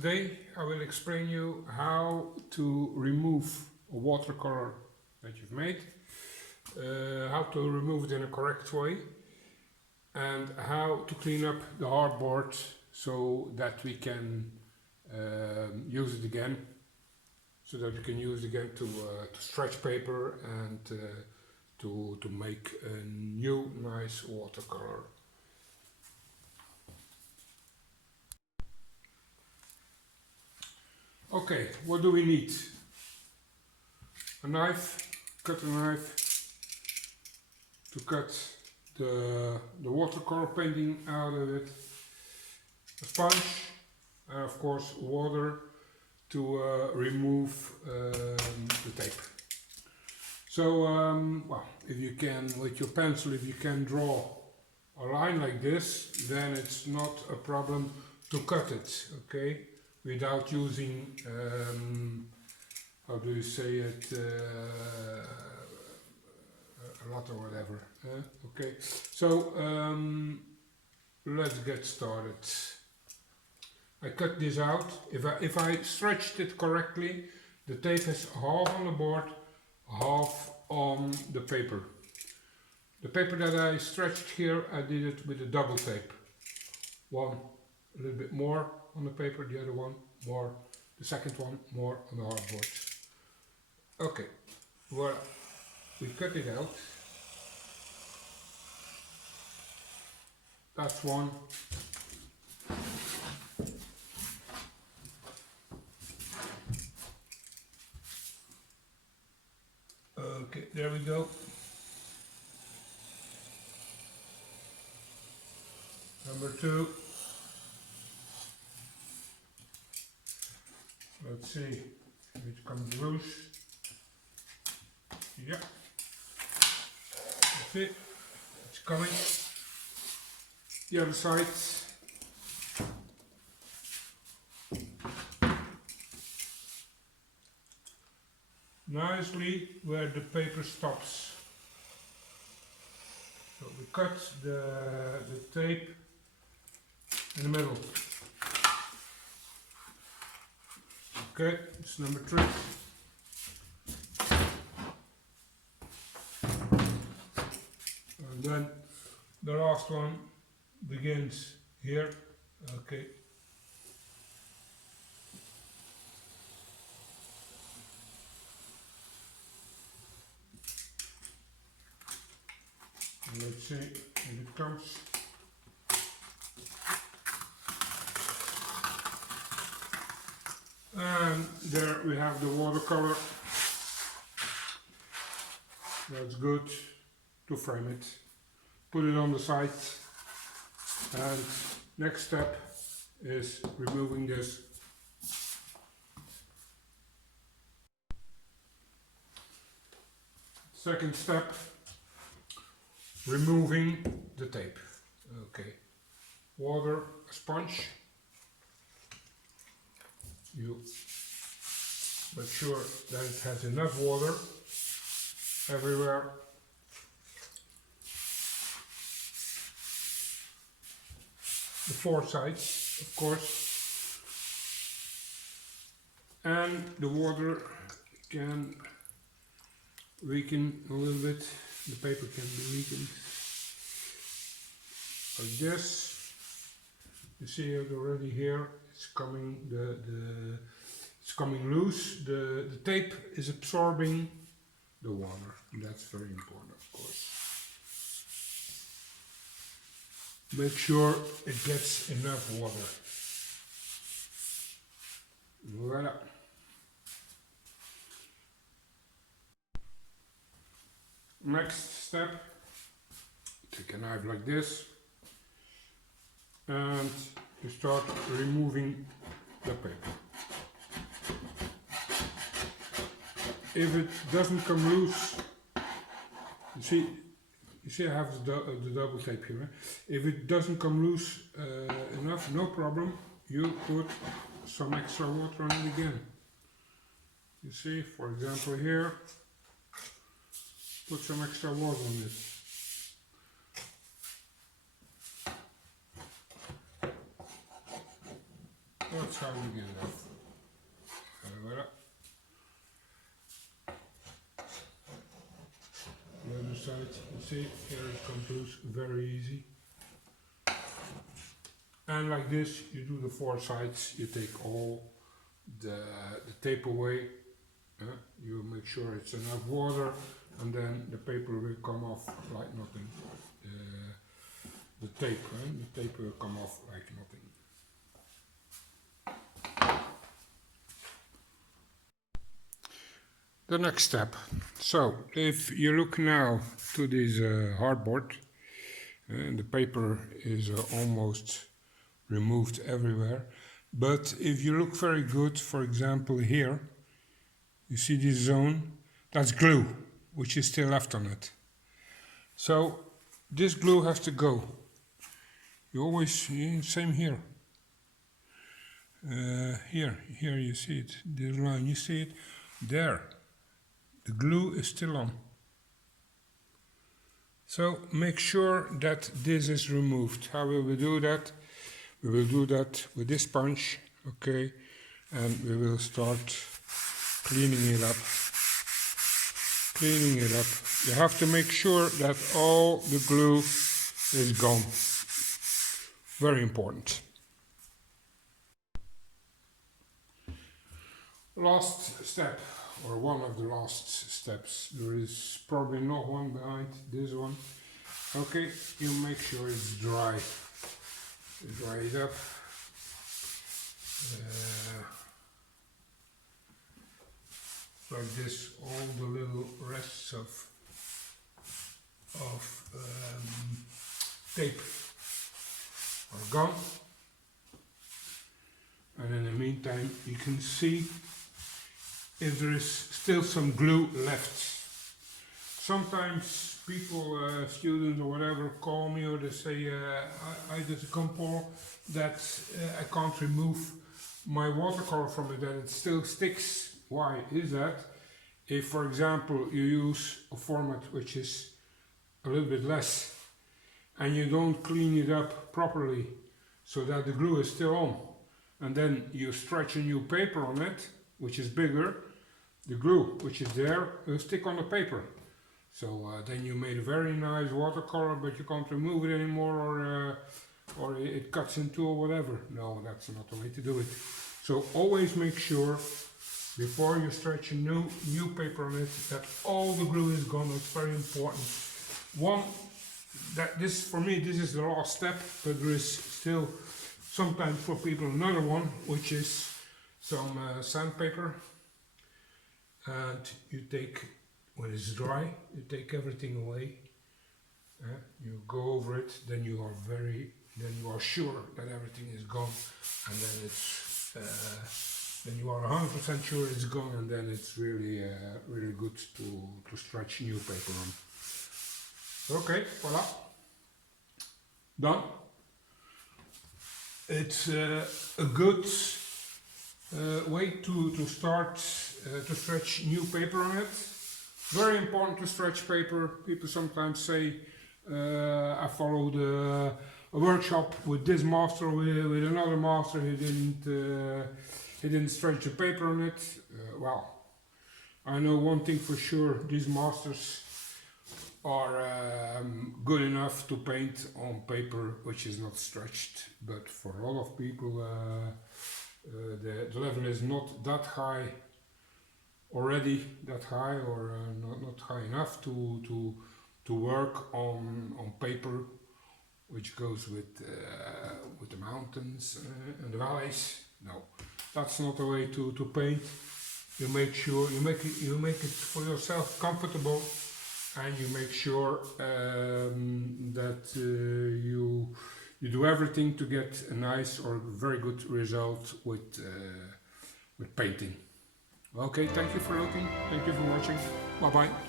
Today I will explain you how to remove a watercolor that you've made, how to remove it in a correct way, and how to clean up the hardboard so that we can use it again, so that we can use it again to stretch paper and to make a new nice watercolor. Okay, what do we need? A knife, cut a knife to cut the watercolor painting out of it, a sponge, and of course water to remove the tape. So, well, if you can, with your pencil, if you can draw a line like this, then it's not a problem to cut it, okay? Without using, how do you say it, a lot or whatever. Okay, so let's get started. I cut this out. If I stretched it correctly, the tape is half on the board, half on the paper. The paper that I stretched here, I did it with a double tape. One a little bit more on the paper, the other one more, the second one more on the hardboard. Okay, well, we cut it out. That's one. Okay, there we go. Number two. Let's see if it comes loose. Yeah, that's it. It's coming. The other side. Nicely where the paper stops. So we cut the tape in the middle. Okay, it's number three. And then the last one begins here. Okay. And let's see if it comes. And there we have the watercolor. That's good to frame it. Put it on the side. And next step is removing this. Second step, removing the tape. Okay. Water, a sponge. You make sure that it has enough water everywhere. The four sides, of course. And the water can weaken a little bit. The paper can be weakened like this. You see it already here. It's coming. It's coming loose. The tape is absorbing the water. That's very important, of course. Make sure it gets enough water. Voila. Next step, take a knife like this and you start removing the paper. If it doesn't come loose, you see I have the double tape here. If it doesn't come loose enough, no problem, you put some extra water on it again. You see, for example here, put some extra water on it. That's how you get it off. Voilà. The other side, you see, here it comes loose very easy. And like this, you do the 4 sides, you take all the tape away. You make sure it's enough water, and then the paper will come off like nothing. The tape will come off like nothing. The next step. So if you look now to this hardboard, the paper is almost removed everywhere. But if you look very good, for example here, you see this zone, that's glue, which is still left on it. So this glue has to go. You always, same here. Here you see it, this line, you see it, there. The glue is still on. So make sure that this is removed. How will we do that? We will do that with this sponge, okay, and we will start cleaning it up. Cleaning it up. You have to make sure that all the glue is gone. Very important. Last step, or one of the last steps. There is probably not one behind this one. Okay, you make sure it's dry. You dry it up. Like this, all the little rests of tape are gone. And in the meantime, you can see if there is still some glue left. Sometimes people, students or whatever, call me or they say, I did a compo that I can't remove my watercolor from it, that it still sticks. Why is that? If, for example, you use a format which is a little bit less and you don't clean it up properly so that the glue is still on, and then you stretch a new paper on it, which is bigger, the glue which is there will stick on the paper. So then you made a very nice watercolor, but you can't remove it anymore, or it cuts into or whatever. No, that's not the way to do it. So always make sure before you stretch a new paper on it that all the glue is gone. It's very important. For me this is the last step, but there is still sometimes for people another one, which is some sandpaper, and you take, when it's dry, you take everything away, you go over it, then you are sure that everything is gone, and then it's then you are 100% sure it's gone, and then it's really really good to stretch new paper on. Okay, voila, done. It's a good way to start to stretch new paper on it. Very important to stretch paper. People sometimes say, I followed a workshop with this master, with another master, he didn't stretch the paper on it. Well, I know one thing for sure, these masters are good enough to paint on paper which is not stretched, but for a lot of people the level is not that high already, or not high enough to work on paper which goes with the mountains and the valleys. No, that's not the way to paint. You make sure you make it for yourself comfortable, and you make sure that you do everything to get a nice or very good result with painting. Okay, thank you for looking, thank you for watching, bye bye.